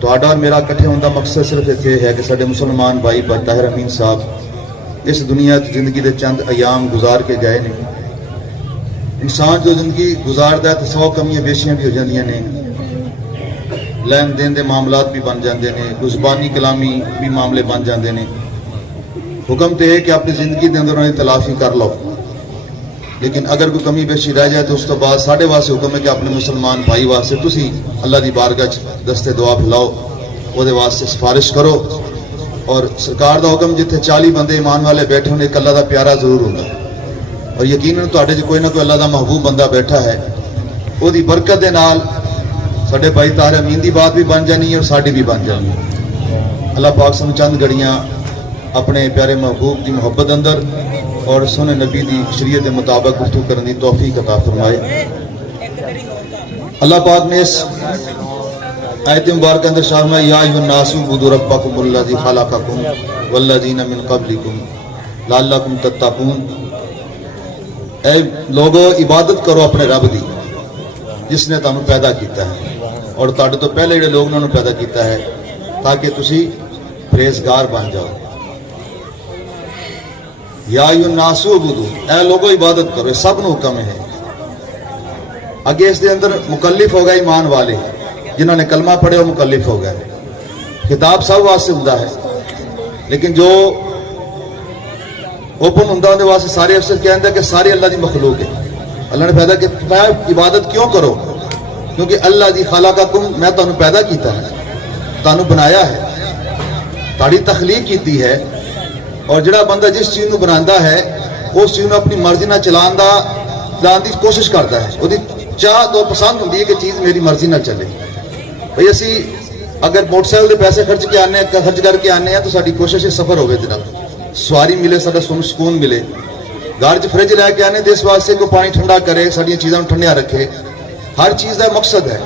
ਤੁਹਾਡਾ ਔਰ ਮੇਰਾ ਇਕੱਠੇ ਹੋਣ ਦਾ ਮਕਸਦ ਸਿਰਫ ਇਹ ਹੈ ਕਿ ਸਾਡੇ ਮੁਸਲਮਾਨ ਭਾਈ ਤਾਹਿਰ ਅਮੀਨ ਸਾਹਿਬ ਇਸ ਦੁਨੀਆ 'ਚ ਜ਼ਿੰਦਗੀ ਦੇ ਚੰਦ ਅਯਾਮ ਗੁਜ਼ਾਰ ਕੇ ਗਏ ਨੇ। ਇਨਸਾਨ ਜੋ ਜ਼ਿੰਦਗੀ ਗੁਜ਼ਾਰਦਾ ਤਾਂ 100 ਕਮੀਆਂ ਬੇਸ਼ੀਆਂ ਵੀ ਹੋ ਜਾਂਦੀਆਂ ਨੇ, ਲੈਣ ਦੇਣ ਦੇ ਮਾਮਲਾਤ ਵੀ ਬਣ ਜਾਂਦੇ ਨੇ, ਜ਼ੁਬਾਨੀ ਕਲਾਮੀ ਵੀ ਮਾਮਲੇ ਬਣ ਜਾਂਦੇ ਨੇ। ਹੁਕਮ ਤੇ ਹੈ ਕਿ ਆਪਣੀ ਜ਼ਿੰਦਗੀ ਦੇ ਅੰਦਰ ਉਹਨਾਂ ਦੀ ਤਲਾਫੀ ਕਰ ਲਓ, लेकिन अगर कोई कमी बेशी रह जाए तो उस तो बाद साढ़े वास्ते हुक्म है कि अपने मुसलमान भाई वास्ते तुसी अल्लाह की बारगाह दस्ते दुआ फैलाओ, वो वास्ते सिफारिश करो। और सरकार का हुक्म जिथे 40 बंदे ईमान वाले बैठे होने, एक अल्लाह का प्यारा जरूर होगा, और यकीनन तुहाडे च कोई ना कोई अल्लाह का महबूब बंदा बैठा है। उसकी बरकत के नाल साडे भाई ताहिर अमीन की बात भी बन जानी है और साडी भी बन जानी है। अल्लाह पाक सानू चंद घड़ियां अपने प्यारे महबूब की मुहब्बत अंदर और सुने नबी दी शरीयत के मुताबिक गुफ्तगू करने की तौफीक अता फरमाए। अल्लाह पाक ने इस आयत मुबारक अंदर फरमाया, या अय्युहन्नासु उबुदू रब्बकुमुल्लज़ी खलक़कुम वल्लज़ीना मिन क़ब्लिकुम लअल्लकुम तत्तक़ून। ऐ लोगो, इबादत करो अपने रब दी जिसने तुहानू पैदा किया है और तुहाडे तो पहले जिहड़े लोग उन्होंने पैदा किया है, ताकि तुसी परहेज़गार बन जाओ। या अय्युहन्नासु उबुदू, ऐ लोगो इबादत करो, सब नूं हुक्म है। अगे इस दे अंदर मुकल्लिफ हो गए ईमान वाले, जिन्होंने कलमा पढ़े वो मुकल्लिफ हो गए। खिताब सब वास्ते हुंदा है, लेकिन जो हुक्म हुंदा उहदे वास्ते सारे अफसर कहंदे कि सारी अल्लाह दी मखलूक है। अल्लाह ने पैदा की, मैं इबादत क्यों करो? क्योंकि अल्लाह दी खलक़कुम, मैं तुहानू पैदा किया है, तुहानू बनाया है, तुहाडी तखलीक की है। और जिहड़ा बंदा जिस चीज़ को बनाता है उस चीज़ को अपनी मर्जी ना चलाने की कोशिश करता है, उसकी चाह तो पसंद होती है कि चीज़ मेरी मर्जी ना चले। भाई असी अगर मोटरसाइकिल के पैसे खर्च करके आने हैं तो साड़ी कोशिश है सफ़र होवे जनाब, सवारी मिले, साडा सुकून मिले। घर च फ्रिज लैके आने तो इस वास्ते को पानी ठंडा करे, साड़ियां चीज़ों ठंडिया रखे, हर चीज़ का मकसद है।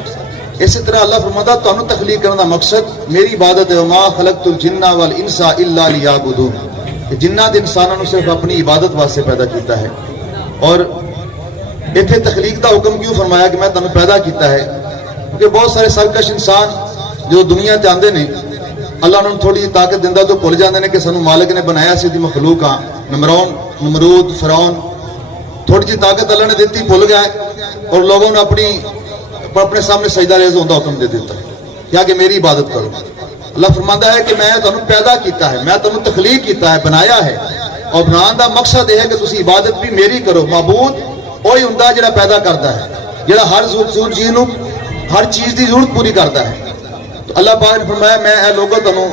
इसी तरह अल्लाह फरमाता तुहानू तखलीक करने का मकसद मेरी इबादत है। मा खलक़तुल जिन्ना वल इंसा इल्ला लियअबुदून, जिन्ना इंसानों ने सिर्फ अपनी इबादत वास्ते पैदा किया है। और इतने तखलीक का हुक्म क्यों फरमाया कि मैं तुहानू पैदा किया है? क्योंकि बहुत सारे सरकश इंसान जो दुनिया ते आंदे ने, अल्लाह उन्होंने थोड़ी जी ताकत दिंदा तो भुल जाते हैं कि सानू मालिक ने बनाया सी मखलूक हाँ। नमरूद फिरौन थोड़ी जी ताकत अल्लाह ने दी, भुल गए और लोगों ने अपने सामने सजदा रेज़ होने का हुक्म दे दिता क्या कि मेरी इबादत करो। अल्लाह फरमाता है कि मैं तुहानू पैदा किया है, मैं तुहानू तखलीक किया है, बनाया है, और बनाने का मकसद यह है कि तुसी इबादत भी मेरी करो। महबूद वही हुंदा जिहड़ा पैदा करता है, जिहड़ा हर चीज़ नूं हर चीज़ की जरूरत पूरी करता है। तो अल्लाह पाक ने फरमाया, मैं लोगों तुहानू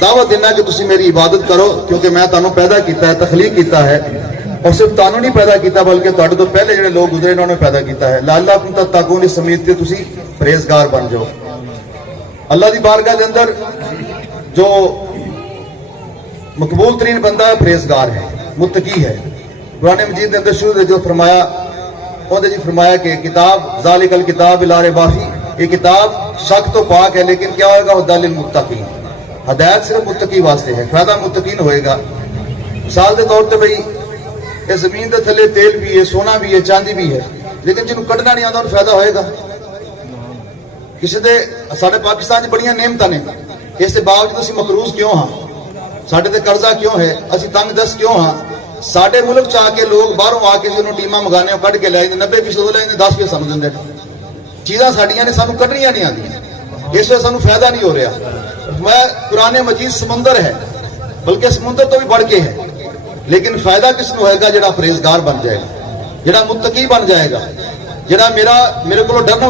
दावत देना कि तुसी मेरी इबादत करो, क्योंकि मैं तुहानू पैदा किया है, तखलीक किया है। और सिर्फ तुहानू नहीं पैदा किया बल्कि तुहाडे तो पहले जिहड़े लोग गुजरे उन्होंने पैदा किया है। लअल्लकुम तत्तक़ून, इस उम्मीद ते तुसी परहेज़गार बन जाओ। अल्लाह की बारगाह के अंदर जो मकबूल तरीन बंदा है परहेज़गार है, मुत्तकी है। कुरान मजीद के अंदर शुरू जो फरमाया उन्होंने जी फरमाया कि किताब ज़ालिकल किताब ला रैब फीह, ये किताब शक तो पाक है, लेकिन क्या होगा? हुदल लिल मुत्तकीन, हदायत सिर्फ मुत्तकी वास्ते है, फायदा मुत्तकीन होएगा। मिसाल के तौर पर भाई इस जमीन के थले तेल भी है, सोना भी है, चांदी भी है, लेकिन जिन्होंने कढ़ना नहीं आता उन्हें फायदा होएगा? किसी दे साडे पाकिस्तान च बड़ियां नेमतां ने, इसके बावजूद असीं मकरूज क्यों हाँ? साडे ते कर्जा क्यों है? असीं तंग दस्त क्यों हाँ? साडे मुल्क च आके लोग बाहरों आके जिन्होंने टीमां मंगाने कढ़ के लै 90% लै 10 समझ देंगे। चीज़ां साडियां ने सानू कढ़नियां नहीं आती, इस वजह सानू फायदा नहीं हो रहा। मैं कुरान मजीद समुंदर है, बल्कि समुंदर तो भी बढ़ के है, लेकिन फायदा किसनू होएगा? जिहड़ा परहेज़गार बन जाएगा, जिहड़ा मुत्तकी बन जाएगा, जिहड़ा मेरे को डरना